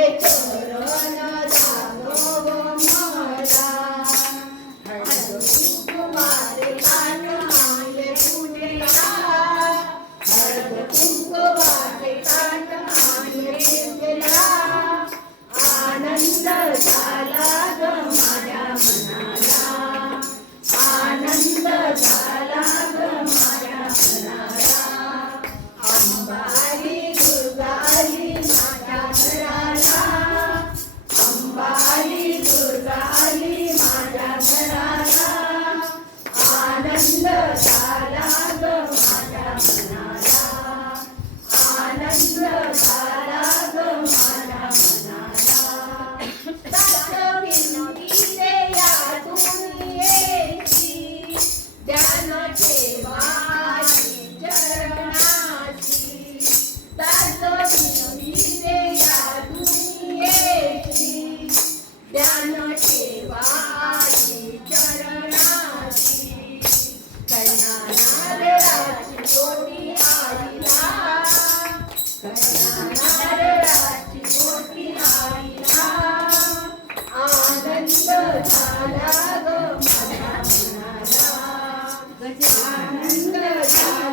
Corona. ठेवाई चरणाची ताज विनविते या दुनियेची ध्यान चरणाची कळणाराची कोटी आईला आईला आनंद झाला ग माझ्या मनाला. आनंद झाला